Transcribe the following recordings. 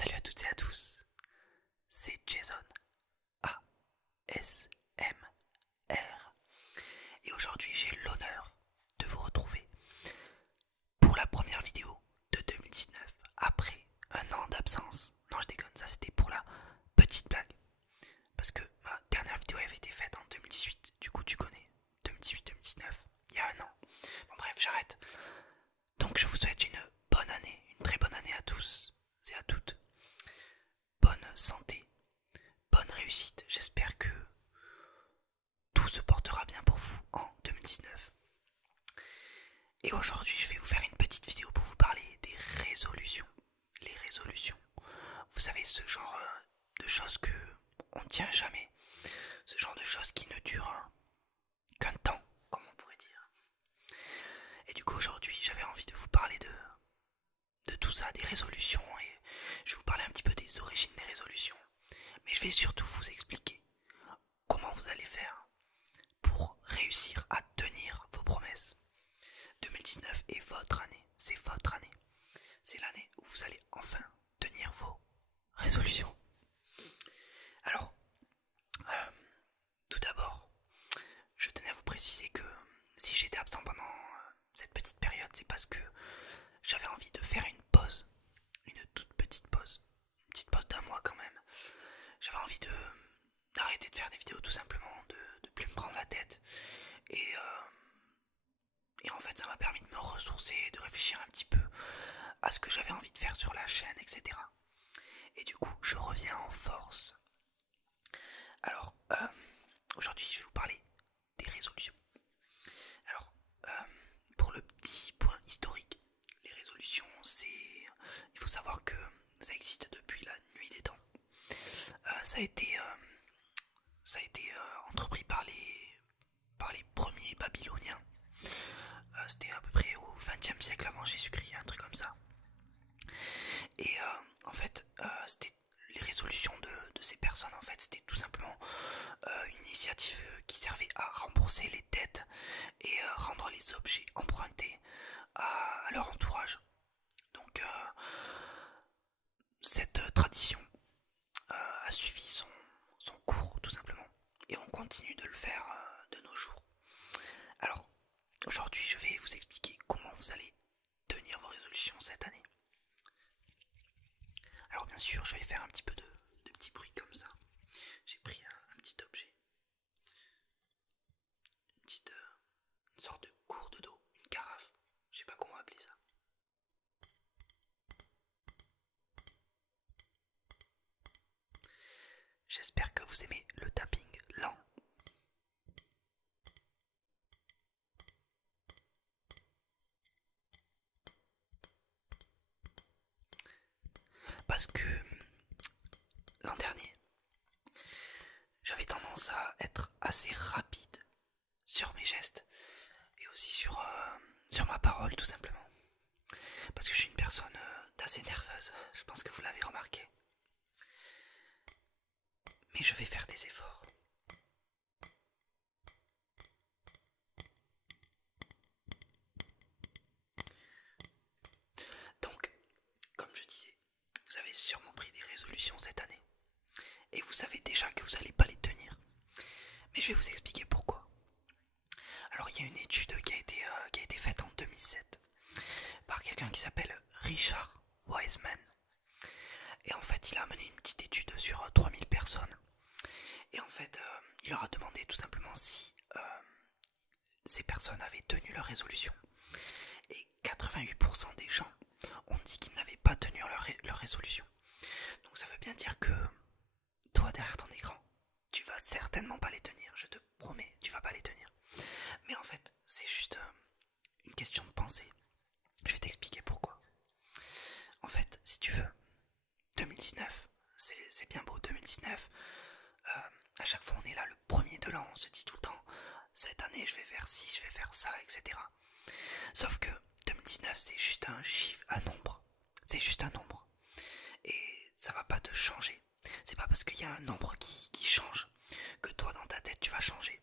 Salut à toutes et à tous, c'est Jason ASMR et aujourd'hui j'ai l'honneur de vous retrouver pour la première vidéo de 2019 après un an d'absence. Non, je déconne, ça c'était pour la petite blague parce que ma dernière vidéo avait été faite en 2018, du coup tu connais 2018-2019, il y a un an. Bon bref, j'arrête. Donc je vous souhaite une bonne année, une très bonne année à tous et à toutes. Bonne santé, bonne réussite, j'espère que tout se portera bien pour vous en 2019. Et aujourd'hui je vais vous faire une petite vidéo pour vous parler des résolutions. Les résolutions, vous savez, ce genre de choses que on ne tient jamais, ce genre de choses qui ne durent qu'un temps, comme on pourrait dire. Et du coup aujourd'hui j'avais envie de vous parler de tout ça, des résolutions, et je vais vous parler un petit peu des origines des résolutions. Mais je vais surtout vous expliquer comment vous allez faire pour réussir à tenir vos promesses. 2019 est votre année, c'est votre année. C'est l'année où vous allez enfin tenir vos résolutions. Alors, tout d'abord, je tenais à vous préciser que si j'étais absent pendant cette petite période, c'est parce que j'avais envie de faire une pause, une toute petite pause, une petite pause d'un mois quand même. J'avais envie d'arrêter de faire des vidéos tout simplement, de plus me prendre la tête. Et en fait ça m'a permis de me ressourcer, de réfléchir un petit peu à ce que j'avais envie de faire sur la chaîne, etc. Et du coup je reviens en force. Alors aujourd'hui je vais vous parler des résolutions. Alors pour le petit point historique, les résolutions il faut savoir que ça existe depuis la nuit des temps. Ça a été entrepris par les premiers Babyloniens. C'était à peu près au XXe siècle avant Jésus-Christ, un truc comme ça. Et en fait, c'était les résolutions de ces personnes. En fait, c'était tout simplement une initiative qui servait à rembourser les dettes et rendre les objets empruntés à leur entourage. Donc, cette tradition a suivi son cours tout simplement, et on continue de le faire de nos jours. Alors aujourd'hui je vais vous expliquer comment vous allez tenir vos résolutions cette année. Alors bien sûr je vais faire un petit peu de petits bruits comme ça. J'ai pris un petit objet, une sorte de gourde d'eau, une carafe, je sais pas comment appeler ça. J'espère que vous aimez le tapping lent. Parce que l'an dernier, j'avais tendance à être assez rapide sur mes gestes et aussi sur ma parole tout simplement. Parce que je suis une personne d'assez nerveuse, je pense que vous l'avez remarqué. Mais je vais faire des efforts. Donc, comme je disais, vous avez sûrement pris des résolutions cette année. Et vous savez déjà que vous n'allez pas les tenir. Mais je vais vous expliquer pourquoi. Alors il y a une étude qui a été faite en 2007 par quelqu'un qui s'appelle Richard Wiseman. Et en fait il a mené une petite étude sur 3000 personnes. Et en fait il leur a demandé tout simplement si ces personnes avaient tenu leur résolution. Et 88% des gens ont dit qu'ils n'avaient pas tenu leur résolution. Donc ça veut bien dire que toi derrière ton écran, tu vas certainement pas les tenir, je te promets, tu vas pas les tenir. Mais en fait, c'est juste une question de pensée. Je vais t'expliquer pourquoi. En fait, si tu veux, 2019, c'est bien beau, 2019. À chaque fois, on est là le premier de l'an, on se dit tout le temps, cette année, je vais faire ci, je vais faire ça, etc. Sauf que 2019, c'est juste un chiffre, un nombre. C'est juste un nombre. Et ça va pas te changer. C'est pas parce qu'il y a un nombre qui change que toi, dans ta tête, tu vas changer.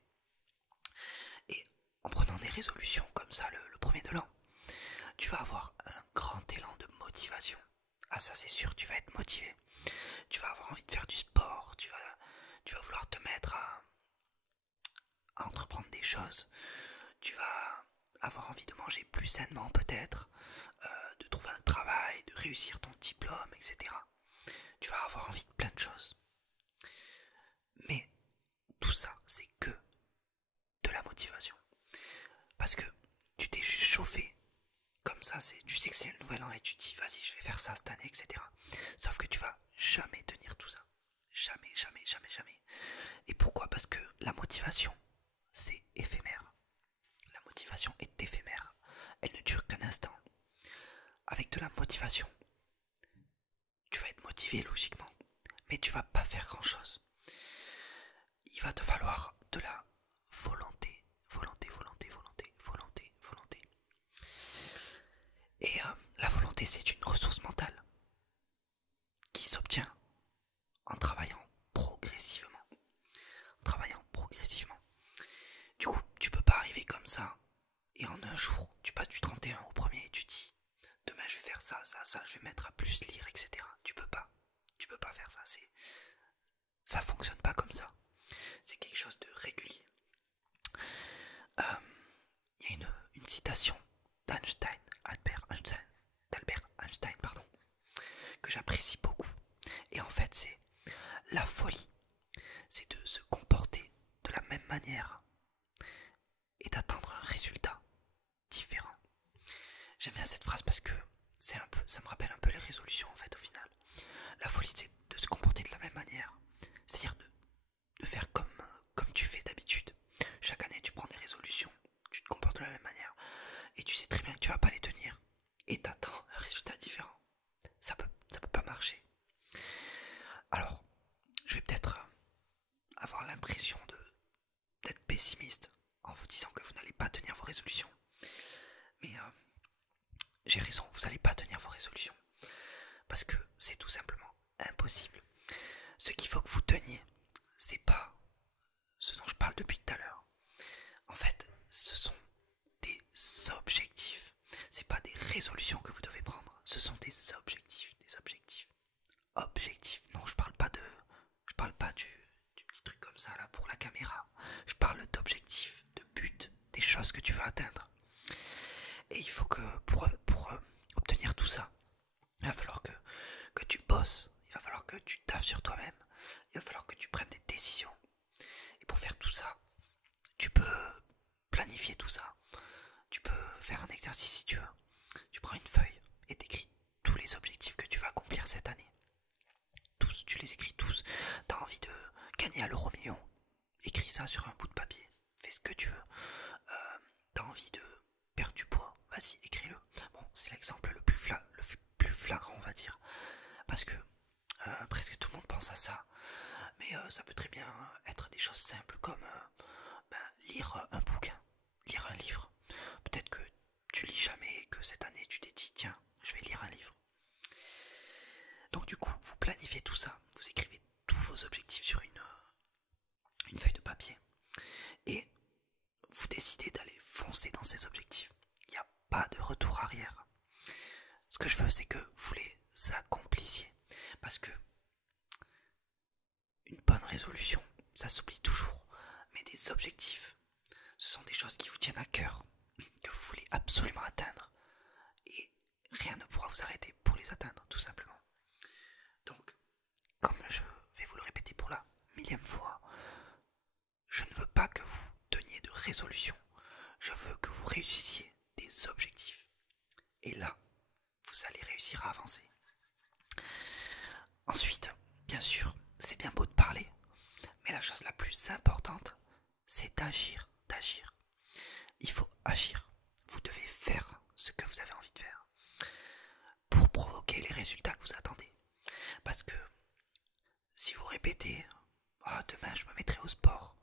Et en prenant des résolutions comme ça, le premier de l'an, tu vas avoir un grand élan de motivation Ah ça c'est sûr, tu vas être motivé. Tu vas avoir envie de faire du sport, tu vas vouloir te mettre à entreprendre des choses. Tu vas avoir envie de manger plus sainement peut-être, de trouver un travail, de réussir ton diplôme, etc. Tu vas avoir envie de plein de choses. Mais tout ça, c'est que de la motivation. Parce que tu t'es juste chauffé. Comme ça, tu sais que c'est le nouvel an et tu te dis, vas-y, je vais faire ça cette année, etc. Sauf que tu vas jamais tenir tout ça. Jamais, jamais, jamais, jamais. Et pourquoi? Parce que la motivation, c'est éphémère. La motivation est éphémère. Elle ne dure qu'un instant. Avec de la motivation, tu vas être motivé logiquement, mais tu vas pas faire grand-chose. Il va te falloir de la volonté, volonté, volonté, volonté, volonté, volonté. Et la volonté, c'est une ressource mentale qui s'obtient en travaillant progressivement. En travaillant progressivement. Du coup, tu peux pas arriver comme ça et en un jour, tu passes du 31 au premier et tu te dis demain je vais faire ça, ça, ça, je vais mettre à plus lire, etc. Tu peux pas. Tu peux pas faire ça. Ça fonctionne pas comme ça. C'est quelque chose de régulier. Il y a une citation d'Albert Einstein, pardon, que j'apprécie beaucoup. Et en fait, c'est la folie, c'est de se comporter de la même manière et d'attendre un résultat différent. J'aime bien cette phrase parce que ça me rappelle un peu les résolutions en fait au final. La folie, c'est de se comporter de la même manière, c'est-à-dire de faire comme tu fais d'habitude. Chaque année, tu prends des résolutions, tu te comportes de la même manière et tu sais très bien que tu vas pas les tenir et t'attends un résultat différent. Ça peut pas marcher. Alors, je vais peut-être avoir l'impression d'être pessimiste en vous disant que vous n'allez pas tenir vos résolutions. Mais j'ai raison, vous n'allez pas tenir vos résolutions. Parce que c'est tout simplement impossible. Ce qu'il faut que vous teniez, c'est pas ce dont je parle depuis tout à l'heure. En fait, ce sont des objectifs. C'est pas des résolutions que vous devez prendre. Ce sont des objectifs, des objectifs. Objectifs. Non, je parle pas du petit truc comme ça là pour la caméra. Je parle d'objectifs, de buts, des choses que tu veux atteindre. Et il faut que pour obtenir tout ça, il va falloir que tu bosses, il va falloir que tu taffes sur toi-même, il va falloir que tu prennes des décisions. Et pour faire tout ça, tu peux planifier tout ça. Tu peux faire un exercice si tu veux. Tu prends une feuille et t'écris tous les objectifs que tu vas accomplir cette année. Tous, tu les écris tous. T'as envie de gagner à l'euro-million, écris ça sur un bout de papier. Fais ce que tu veux. T'as envie de perdre du poids, vas-y, écris-le. Bon, c'est l'exemple le plus flagrant, on va dire. Parce que presque tout le monde pense à ça. Mais ça peut très bien être des choses simples comme lire un bouquin, lire un livre. Peut-être que tu lis jamais et que cette année tu t'es dit tiens, je vais lire un livre. Donc du coup, vous planifiez tout ça, vous écrivez tous vos objectifs sur une feuille de papier et vous décidez d'aller foncer dans ces objectifs. Il n'y a pas de retour arrière. Ce que je veux, c'est que vous les accomplissiez. Parce que une bonne résolution, ça s'oublie toujours. Mais des objectifs, ce sont des choses qui vous tiennent à cœur, que vous voulez absolument atteindre. Et rien ne pourra vous arrêter pour les atteindre, tout simplement. Donc, comme je vais vous le répéter pour la millième fois, je ne veux pas que vous teniez de résolution. Je veux que vous réussissiez des objectifs. Et là, vous allez réussir à avancer. Ensuite, bien sûr, c'est bien beau de parler, mais la chose la plus importante, c'est d'agir, d'agir. Il faut agir. Vous devez faire ce que vous avez envie de faire pour provoquer les résultats que vous attendez. Parce que si vous répétez « Oh, demain je me mettrai au sport.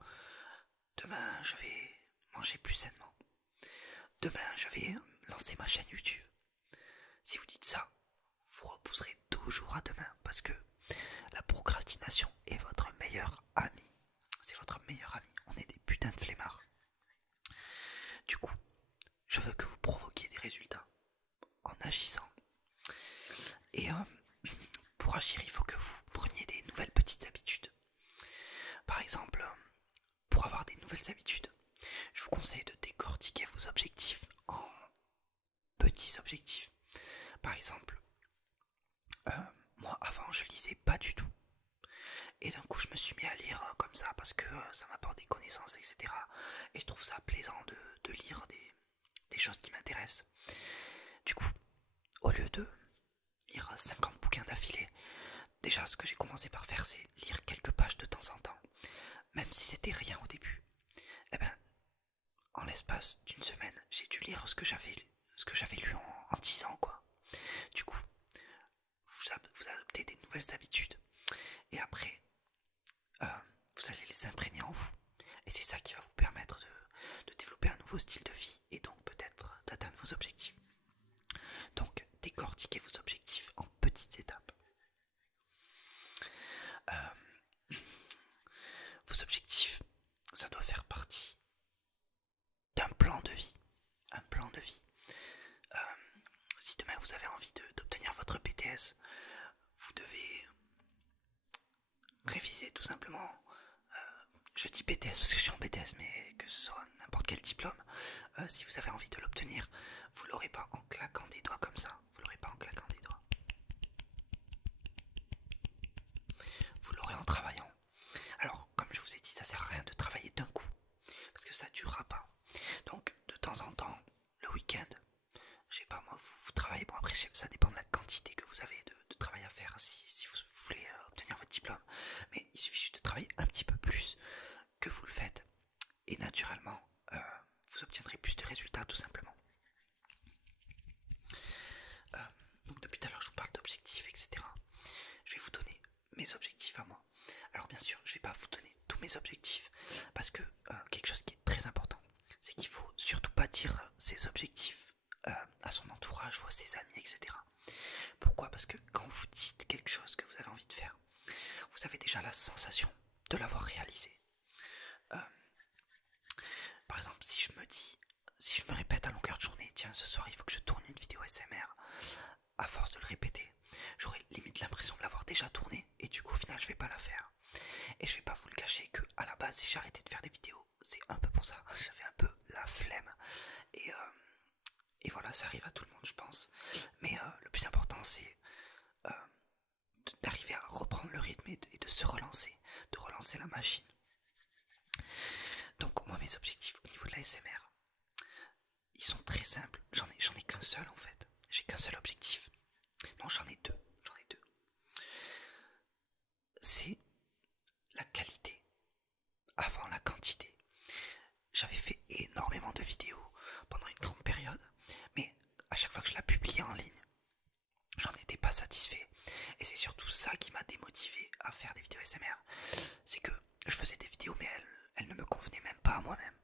Demain je vais manger plus sainement. Demain je vais lancer ma chaîne YouTube. » Si vous dites ça, vous repousserez toujours à demain parce que la procrastination est votre meilleur ami. C'est votre meilleur ami. On est des putains de flemmards. Du coup, je veux que vous provoquiez des résultats en agissant. Et pour agir, il faut que vous preniez des nouvelles petites habitudes. Par exemple, pour avoir des nouvelles habitudes, je vous conseille de décortiquer vos objectifs en petits objectifs. Par exemple, moi avant je lisais pas du tout. Et d'un coup je me suis mis à lire comme ça parce que ça m'apporte des connaissances, etc. Et je trouve ça plaisant de lire des choses qui m'intéressent. Du coup, au lieu de lire 50 bouquins d'affilée, déjà ce que j'ai commencé par faire c'est lire quelques pages de temps en temps. Même si c'était rien au début. Eh ben, en l'espace d'une semaine, j'ai dû lire ce que j'avais lu en 10 ans, quoi. Du coup, vous adoptez des nouvelles habitudes. Et après, vous allez les imprégner en vous. Et c'est ça qui va vous permettre de développer un nouveau style de vie et donc peut-être d'atteindre vos objectifs. Donc, décortiquez vos objectifs en petites étapes. Vos objectifs, ça doit faire partie d'un plan de vie. Un plan de vie. Si demain vous avez envie d'obtenir votre BTS, vous devez réviser tout simplement. Je dis BTS parce que je suis en BTS, mais que ce soit n'importe quel diplôme, si vous avez envie de l'obtenir, vous l'aurez pas en claquant des doigts comme ça. Vous l'aurez pas en claquant des doigts. Vous l'aurez en travaillant. Alors, comme je vous ai dit, ça sert à rien de travailler d'un coup, parce que ça durera pas. Donc, de temps en temps, le week-end, je sais pas moi, vous travaillez, bon après ça dépend de la quantité que vous avez de travail à faire si vous voulez obtenir votre diplôme, mais il suffit juste de travailler un petit peu plus que vous le faites, et naturellement, vous obtiendrez plus de résultats tout simplement. Donc depuis tout à l'heure je vous parle d'objectifs, etc. Je vais vous donner mes objectifs à moi. Alors bien sûr, je vais pas vous donner tous mes objectifs, parce que quelque chose qui est très important, c'est qu'il faut surtout pas dire ses objectifs à son entourage ou à ses amis, etc. Pourquoi? Parce que quand vous dites quelque chose que vous avez envie de faire, vous avez déjà la sensation de l'avoir réalisé. Par exemple, si je me répète à longueur de journée, tiens, ce soir il faut que je tourne une vidéo SMR, à force de le répéter, j'aurai limite l'impression de l'avoir déjà tournée, et du coup au final je vais pas la faire. Et je vais pas vous le cacher que à la base, si j'ai arrêté de faire des vidéos, c'est un peu pour ça. J'avais un peu la flemme. Et voilà, ça arrive à tout le monde, je pense. Mais le plus important, c'est d'arriver à reprendre le rythme et de se relancer, de relancer la machine. Donc moi, mes objectifs au niveau de la SMR, ils sont très simples. J'en ai qu'un seul en fait. J'ai qu'un seul objectif. Non, j'en ai deux. C'est la qualité avant la quantité. J'avais fait énormément de vidéos pendant une grande période, mais à chaque fois que je la publiais en ligne, j'en étais pas satisfait. Et c'est surtout ça qui m'a démotivé à faire des vidéos SMR. C'est que je faisais des vidéos, mais elles ne me convenaient même pas à moi-même.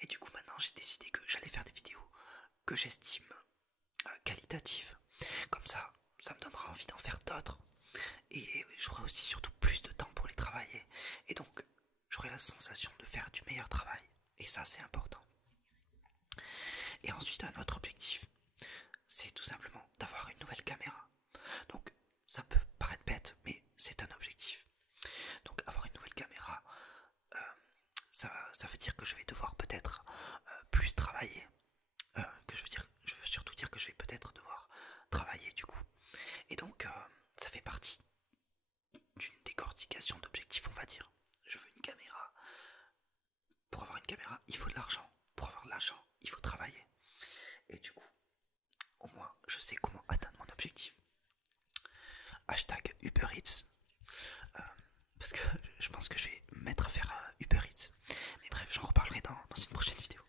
Et du coup, maintenant, j'ai décidé que j'allais faire des vidéos que j'estime qualitatives. Comme ça me donnera envie d'en faire d'autres. Et j'aurai aussi surtout plus de temps pour les travailler. Et donc, j'aurai la sensation de faire du meilleur travail. Et ça, c'est important. Et ensuite, un autre objectif, c'est tout simplement d'avoir une nouvelle caméra. Donc, ça peut paraître bête, mais c'est un objectif. Donc, avoir une nouvelle caméra, ça veut dire que je vais devoir peut-être plus travailler. Je veux surtout dire que je vais peut-être devoir travailler du coup. Et donc, ça fait partie d'une décortication d'objectifs, on va dire. Je veux une caméra. Pour avoir une caméra, il faut de l'argent. Pour avoir de l'argent, il faut travailler. Et du coup, au moins, je sais comment atteindre mon objectif. Hashtag Uber Eats. Parce que je pense que je vais me mettre à faire Uber Eats. Mais bref, j'en reparlerai dans une prochaine vidéo.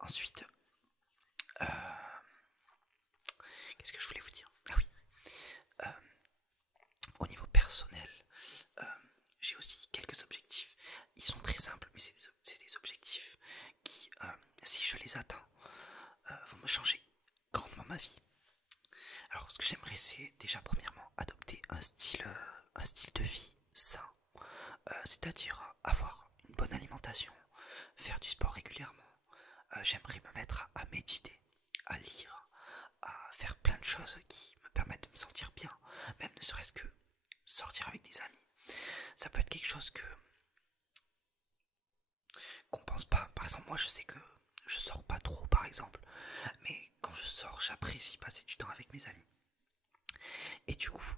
Ensuite, qu'est-ce que je voulais vous dire? Ah oui. Au niveau personnel, j'ai aussi quelques objectifs. Ils sont très simples, mais c'est des objectifs qui, si je les atteins, vont me changer grandement ma vie. Alors, ce que j'aimerais, c'est déjà premièrement adopter un style de vie sain, c'est-à-dire avoir une bonne alimentation, faire du sport régulièrement. J'aimerais me mettre à méditer, à lire, à faire plein de choses qui me me sentir bien, même ne serait-ce que sortir avec des amis. Ça peut être quelque chose qu'on pense pas. Par exemple, moi je sais que je sors pas trop par exemple, mais quand je sors, j'apprécie passer du temps avec mes amis. Et du coup,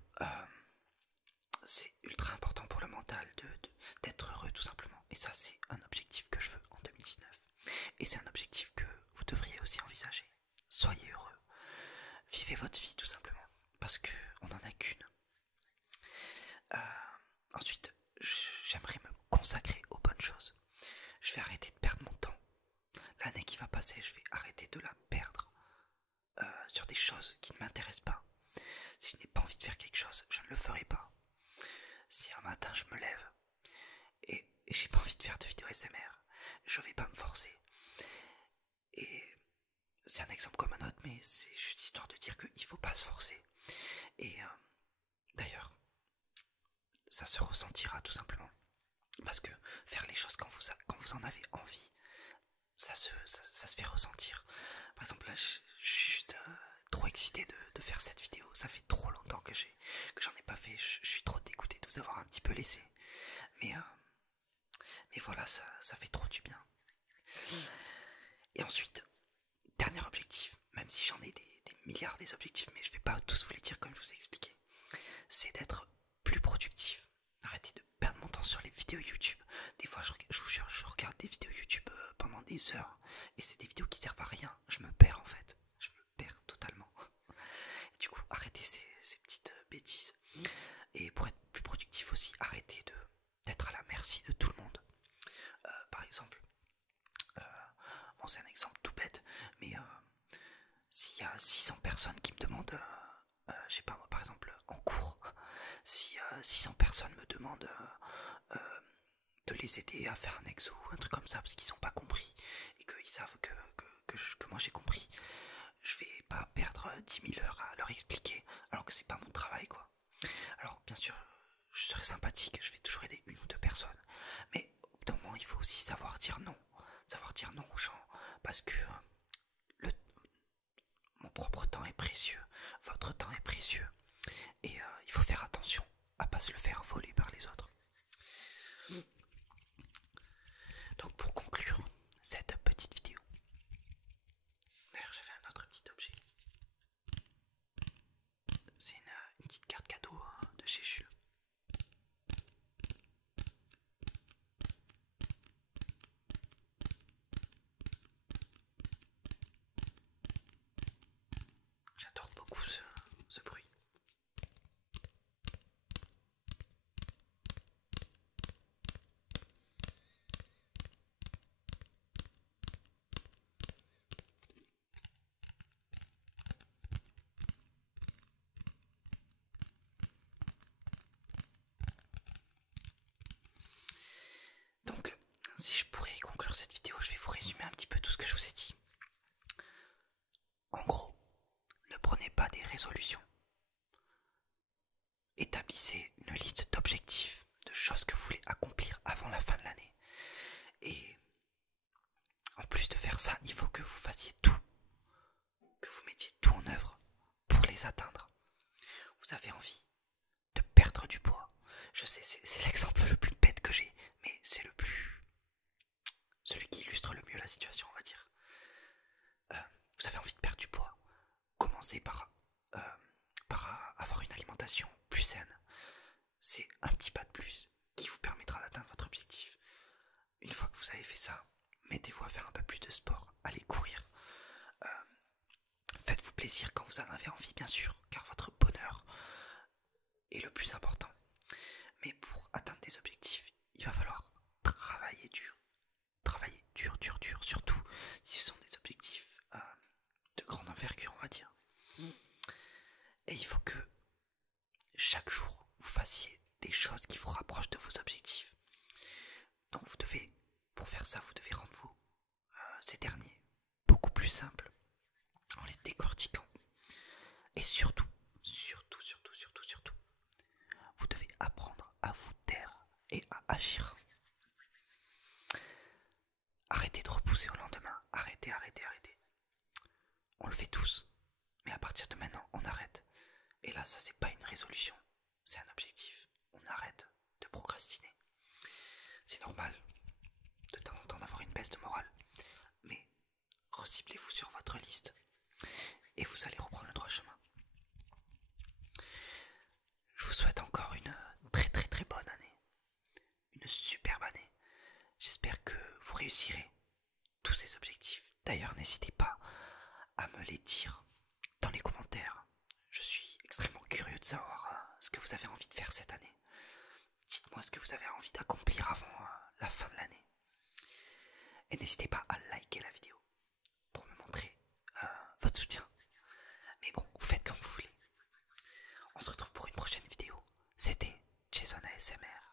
c'est ultra important pour le mental d'être heureux tout simplement. Et ça, c'est un objectif que je veux en 2019. Et c'est un objectif que vous devriez aussi envisager. Soyez heureux. Vivez votre vie tout simplement. Parce qu'on n'en a qu'une. Ensuite, j'aimerais me consacrer aux bonnes choses. Je vais arrêter de perdre mon temps. L'année qui va passer, je vais arrêter de la perdre sur des choses qui ne m'intéressent pas. Si je n'ai pas envie de faire quelque chose, je ne le ferai pas. Si un matin je me lève et j'ai pas envie de faire de vidéo SMR, je vais pas me forcer. Et c'est un exemple comme un autre, mais c'est juste histoire de dire qu'il faut pas se forcer. Et d'ailleurs, ça se ressentira tout simplement. Parce que faire les choses quand vous en avez envie, ça se fait ressentir. Par exemple là, je suis juste trop excité de faire cette vidéo. Ça fait trop longtemps que j'en ai pas fait. Je suis trop dégoûté de vous avoir un petit peu laissé. Mais voilà, ça fait trop du bien. Et ensuite, dernier objectif, même si j'en ai des milliards des objectifs, mais je vais pas tous vous les dire comme je vous ai expliqué, c'est d'être plus productif. Arrêtez de perdre mon temps sur les vidéos YouTube. Des fois, je vous jure, je regarde des vidéos YouTube pendant des heures, et c'est des vidéos qui servent à rien. Je me perds en fait. Je me perds totalement. Et du coup, arrêtez ces petites bêtises. Et pour être plus productif aussi, arrêtez d'être à la merci de tout le monde. Par exemple, bon, c'est un exemple tout bête, mais s'il y a 600 personnes qui me demandent, je sais pas moi, par exemple, en cours, si 600 personnes me demandent de les aider à faire un exo ou un truc comme ça, parce qu'ils n'ont pas compris, et qu'ils savent que moi j'ai compris, je vais pas perdre 10 000 heures à leur expliquer, alors que c'est pas mon travail, quoi. Alors, bien sûr, je serai sympathique, je vais toujours aider une ou deux personnes, mais au bout d'un moment, il faut aussi savoir dire non aux gens, parce que mon propre temps est précieux, votre temps est précieux, et il faut faire attention à pas se le faire voler par les autres. Donc pour conclure cette petite vidéo, d'ailleurs j'avais un autre petit objet, c'est une petite carte cadeau de chez Jules. J'adore beaucoup ce bruit. Donc, si je pourrais conclure cette vidéo, je vais vous résumer un petit peu tout ce que je vous ai dit. En gros, ne prenez pas des résolutions. Établissez une liste d'objectifs, de choses que vous voulez accomplir avant la fin de l'année. Et en plus de faire ça, il faut que vous fassiez tout, que vous mettiez tout en œuvre pour les atteindre. Vous avez envie de perdre du poids. Je sais, c'est l'exemple le plus bête que j'ai, mais c'est celui qui illustre le mieux la situation, on va dire. Vous avez envie de perdre du poids. Commencez par avoir une alimentation plus saine. C'est un petit pas de plus qui vous permettra d'atteindre votre objectif. Une fois que vous avez fait ça, mettez-vous à faire un peu plus de sport, allez courir. Faites-vous plaisir quand vous en avez envie, bien sûr, car votre bonheur est le plus important. Mais pour atteindre des objectifs, il va falloir travailler dur. Travailler dur, surtout si ce sont des objectifs de grande envergure, on va dire. Et il faut que chaque jour, vous fassiez des choses qui vous rapprochent de vos objectifs. Donc pour faire ça, vous devez rendre ces derniers beaucoup plus simples en les décortiquant. Et surtout, vous devez apprendre à vous taire et à agir. Arrêtez de repousser au lendemain. Arrêtez. On le fait tous. Mais à partir de maintenant, on arrête. Et là, ça c'est pas une résolution, c'est un objectif. On arrête de procrastiner. C'est normal de temps en temps d'avoir une baisse de morale, mais reciblez-vous sur votre liste et vous allez reprendre le droit chemin. Je vous souhaite encore une très bonne année, une superbe année. J'espère que vous réussirez tous ces objectifs. D'ailleurs, n'hésitez pas à me les dire dans les commentaires. Je suis extrêmement curieux de savoir ce que vous avez envie de faire cette année. Dites-moi ce que vous avez envie d'accomplir avant la fin de l'année. Et n'hésitez pas à liker la vidéo pour me montrer votre soutien. Mais bon, vous faites comme vous voulez. On se retrouve pour une prochaine vidéo. C'était Jason ASMR.